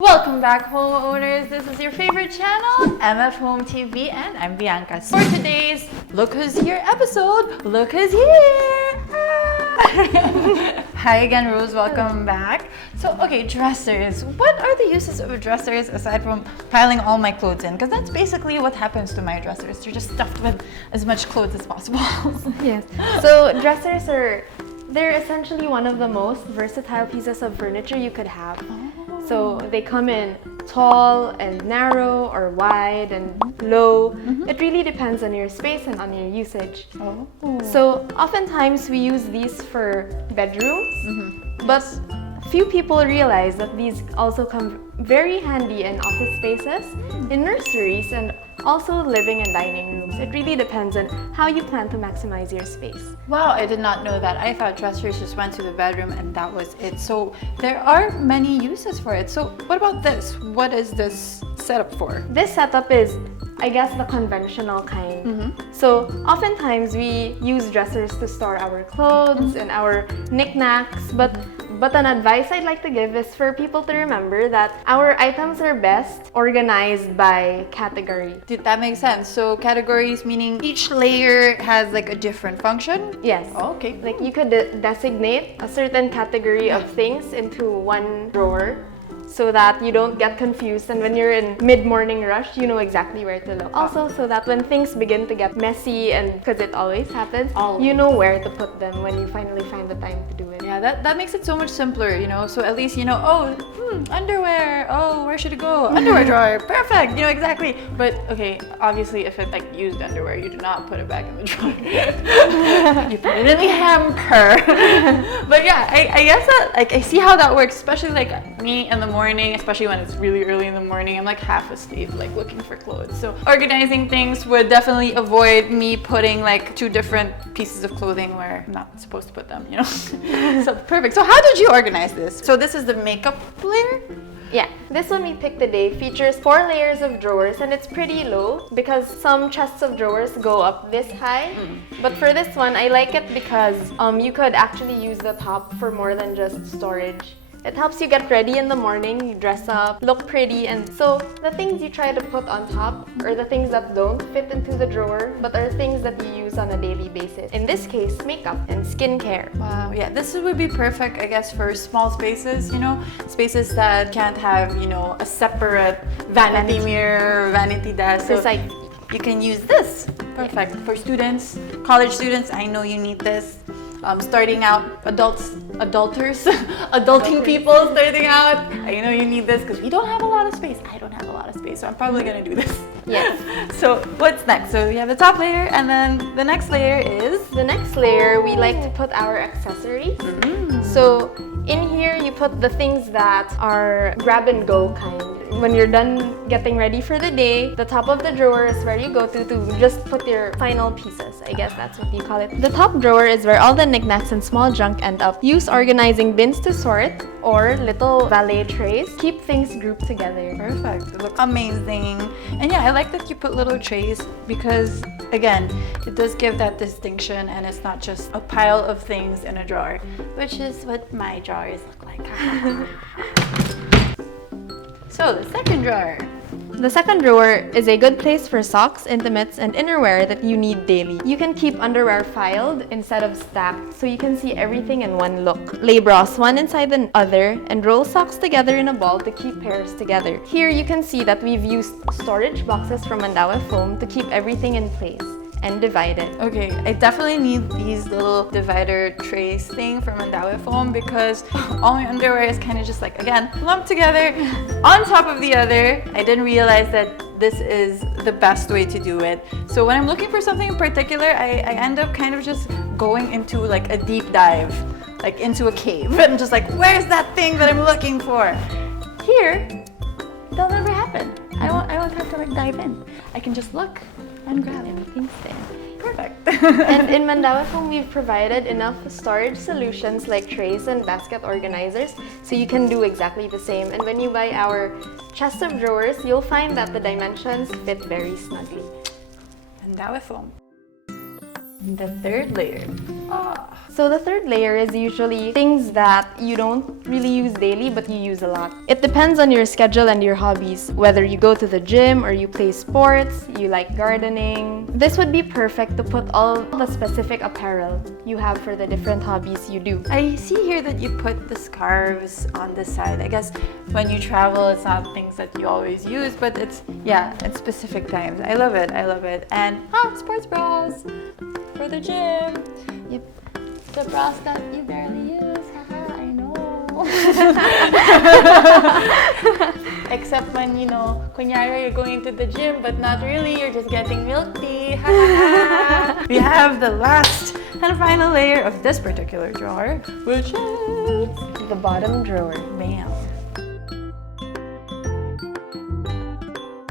Welcome back, homeowners. This is your favorite channel, MF Home TV, and I'm Bianca. For today's Look Who's Here episode, look who's here! Hi again, Rose. Welcome back. So, okay, dressers. What are the uses of dressers aside from piling all my clothes in? Because that's basically what happens to my dressers. They're just stuffed with as much clothes as possible. Yes. So dressers they're essentially one of the most versatile pieces of furniture you could have. So they come in tall and narrow or wide and low. It really depends on your space and on your usage. So oftentimes we use these for bedrooms, but few people realize that these also come very handy in office spaces, in nurseries, and also living and dining rooms. It really depends on how you plan to maximize your space. Wow, I did not know that. I thought dressers just went to the bedroom and that was it. So there are many uses for it. So what about this? What is this setup for? This setup is, I guess, the conventional kind. So oftentimes we use dressers to store our clothes and our knickknacks, but an advice I'd like to give is for people to remember that our items are best organized by category. Did that make sense? So categories meaning each layer has like a different function? Yes. Oh, okay. Like you could designate a certain category of things into one drawer, so that you don't get confused, and when you're in mid-morning rush, you know exactly where to look. Also, so that when things begin to get messy, and because it always happens, you know where to put them when you finally find the time to do it. Yeah, that makes it so much simpler, you know, so at least you know, underwear, where should it go? Underwear drawer, perfect, you know exactly. But okay, obviously if it's like used underwear, you do not put it back in the drawer. You put it in the hamper. But yeah, I guess that, like, I see how that works, especially like me in the morning, especially when it's really early in the morning. I'm like half asleep, like looking for clothes. So organizing things would definitely avoid me putting like two different pieces of clothing where I'm not supposed to put them, you know? So perfect. So how did you organize this? So this is the makeup layer? Yeah, this one we picked today features 4 layers of drawers, and it's pretty low because some chests of drawers go up this high. But for this one, I like it because you could actually use the top for more than just storage. It helps you get ready in the morning, you dress up, look pretty, and so the things you try to put on top are the things that don't fit into the drawer, but are things that you use on a daily basis. In this case, makeup and skincare. Wow, yeah, this would be perfect, I guess, for small spaces, you know, spaces that can't have, you know, a separate vanity mirror, vanity desk. It's like you can use this. Perfect. For students, college students, I know you need this. Starting out, adulting people starting out, I know you need this because we don't have a lot of space. I don't have a lot of space, so I'm probably gonna do this. Yes. So what's next? So we have the top layer, and then the next layer is? The next layer, we like to put our accessories. So in here, you put the things that are grab and go kind. When you're done getting ready for the day, the top of the drawer is where you go to just put your final pieces. I guess that's what you call it. The top drawer is where all the knickknacks and small junk end up. Use organizing bins to sort or little valet trays. Keep things grouped together. Perfect. It looks amazing. And yeah, I like that you put little trays because, again, it does give that distinction and it's not just a pile of things in a drawer, which is what my drawers look like. So the second drawer. The second drawer is a good place for socks, intimates, and innerwear that you need daily. You can keep underwear filed instead of stacked, so you can see everything in one look. Lay bras one inside the other, and roll socks together in a ball to keep pairs together. Here you can see that we've used storage boxes from Mandaue foam to keep everything in place and divided. Okay, I definitely need these little divider trays thing from Mandaue foam because all my underwear is kind of just like, again, lumped together on top of the other. I didn't realize that this is the best way to do it. So when I'm looking for something in particular, I end up kind of just going into like a deep dive, like into a cave. I'm just like, where's that thing that I'm looking for? Here, that'll never happen. I won't have to like dive in. I can just look and grab anything there. Perfect. And in Mandaue foam, we've provided enough storage solutions like trays and basket organizers, so you can do exactly the same. And when you buy our chest of drawers, you'll find that the dimensions fit very snugly. Mandaue foam. The third layer. So the third layer is usually things that you don't really use daily but you use a lot. It depends on your schedule and your hobbies, whether you go to the gym or you play sports, you like gardening. This would be perfect to put all the specific apparel you have for the different hobbies you do. I see here that you put the scarves on the side. I guess when you travel, it's not things that you always use, but it's at specific times. I love it. And sports bras for the gym. Yep. The bras that you barely use. Haha, I know. Except when, kunyari, you're going to the gym, but not really. You're just getting milk tea. We have the last and final layer of this particular drawer, which is The bottom drawer. bam.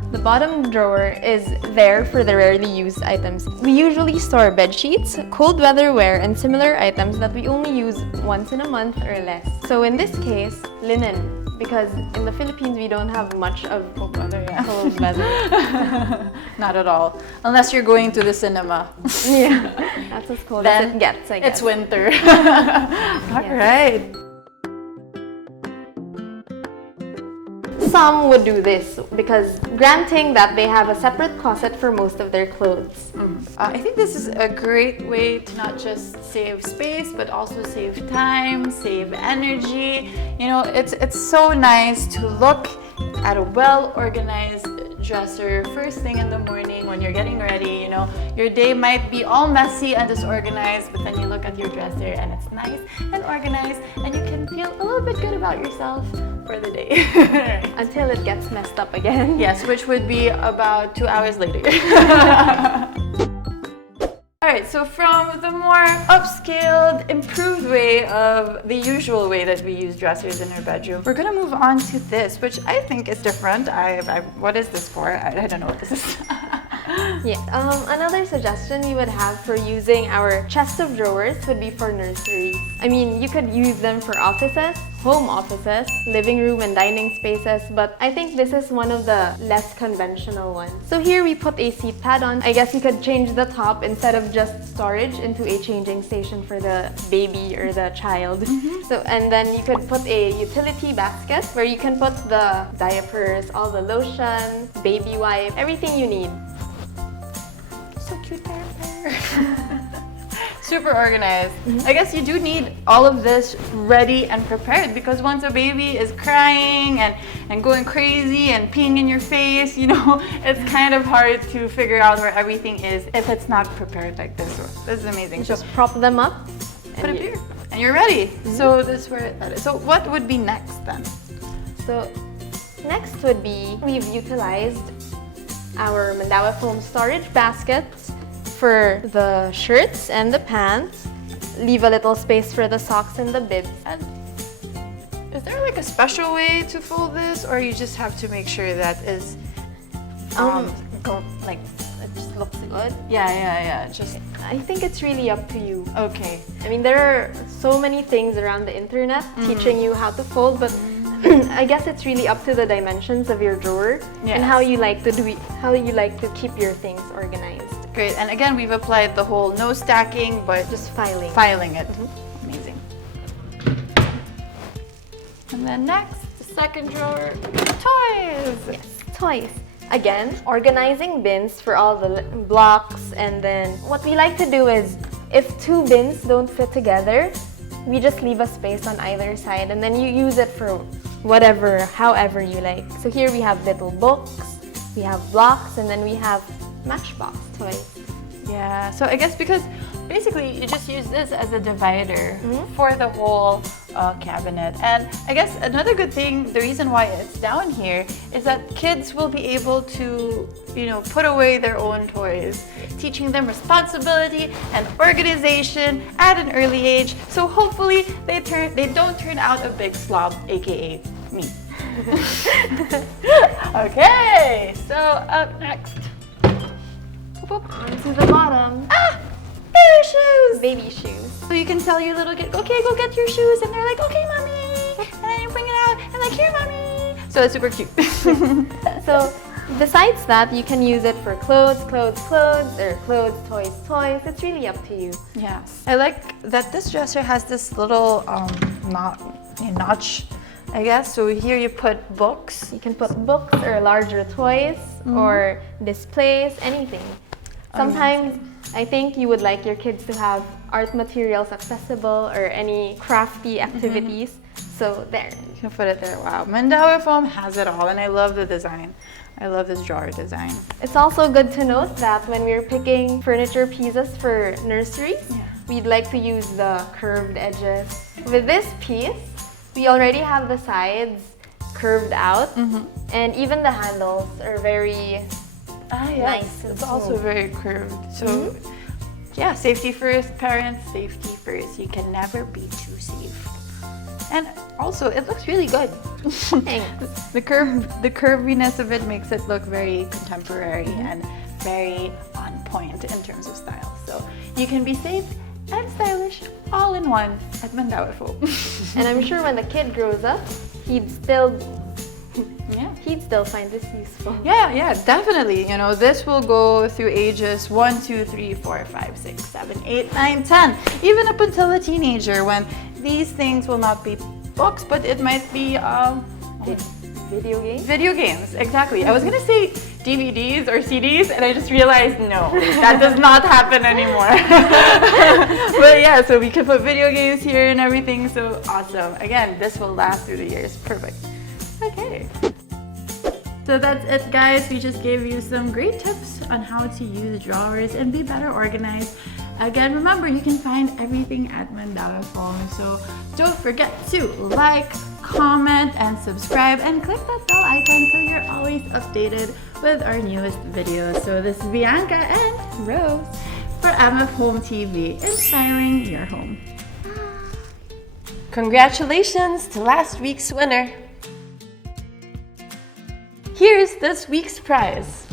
The bottom drawer is there for the rarely used items. We usually store bed sheets, cold weather wear, and similar items that we only use once in a month or less. So in this case, linen, because in the Philippines we don't have much of cold weather. Not at all. Unless you're going to the cinema. Yeah, that's as cold as it gets, I guess. It's winter. All right. Some would do this because granting that they have a separate closet for most of their clothes. I think this is a great way to not just save space, but also save time, save energy. It's so nice to look at a well-organized dresser first thing in the morning when you're getting ready. Your day might be all messy and disorganized, but then you look at your dresser and it's nice and organized, and you can feel a little bit good about yourself for the day. Until it gets messed up again. Yes, which would be about 2 hours later. Alright, so from the more upscaled, improved way of the usual way that we use dressers in our bedroom, we're gonna move on to this, which I think is different. What is this for? I don't know what this is. Yeah. Another suggestion we would have for using our chest of drawers would be for nurseries. I mean, you could use them for offices, home offices, living room and dining spaces, but I think this is one of the less conventional ones. So here we put a seat pad on. I guess you could change the top instead of just storage into a changing station for the baby or the child. And then you could put a utility basket where you can put the diapers, all the lotion, baby wipe, everything you need. So cute diaper. Super organized. I guess you do need all of this ready and prepared, because once a baby is crying and going crazy and peeing in your face, it's kind of hard to figure out where everything is if it's not prepared like this. So this is amazing. Just prop them up. Put it here and you're ready. So this is where that is. So what would be next then? So next would be, we've utilized our Mandaue foam storage baskets for the shirts and the pants. Leave a little space for the socks and the bibs. And is there like a special way to fold this, or you just have to make sure that is like it just looks good? Yeah. Just I think it's really up to you. okay. I mean, there are so many things around the internet teaching you how to fold, but I guess it's really up to the dimensions of your drawer and how you like to keep your things organized. Great. And again, we've applied the whole no stacking, but Just filing it. Amazing. And then next, the second drawer, toys. Yes, toys. Again, organizing bins for all the blocks, and then what we like to do is, if two bins don't fit together, we just leave a space on either side, and then you use it for however you like. So here we have little books, we have blocks, and then we have Matchbox toys. Yeah, so I guess because basically you just use this as a divider for the whole cabinet. And I guess another good thing, the reason why it's down here is that kids will be able to, put away their own toys, teaching them responsibility and organization at an early age. So hopefully they don't turn out a big slob, aka me. Okay, so up next. Onto the bottom. Baby shoes! Baby shoes. So you can tell your little kid, okay, go get your shoes, and they're like, okay, mommy, and then you bring it out, and like, here, mommy. So it's super cute. So Besides that, you can use it for clothes, or clothes, toys. It's really up to you. Yeah, I like that this dresser has this little notch, I guess. So here you put books. You can put books or larger toys or displays, anything. Sometimes I think you would like your kids to have art materials accessible or any crafty activities. So there. You can put it there. Wow, Mandaue foam has it all, and I love the design. I love this drawer design. It's also good to note that when we're picking furniture pieces for nurseries, we'd like to use the curved edges. With this piece, we already have the sides curved out, and even the handles are very nice. It's also very curved. So yeah, safety first, parents, safety first. You can never be too safe. And also, it looks really good. Thanks. The curviness of it makes it look very contemporary and very on point in terms of style. So you can be safe and stylish all in one at Mandaue foam. And I'm sure when the kid grows up, he'd still find this useful. Yeah, definitely. You know, this will go through ages 1, 2, 3, 4, 5, 6, 7, 8, 9, 10, even up until a teenager, when these things will not be books, but it might be Video games? Video games, exactly. I was gonna say DVDs or CDs, and I just realized no, that does not happen anymore. But yeah, so we can put video games here and everything, so awesome. Again, this will last through the years. Perfect. Okay. So that's it, guys. We just gave you some great tips on how to use drawers and be better organized. Again, remember, you can find everything at Mandaue foam. So don't forget to like, comment, and subscribe, and click that bell icon so you're always updated with our newest videos. So this is Bianca and Rose for MF Home TV, inspiring your home. Congratulations to last week's winner. Here's this week's prize.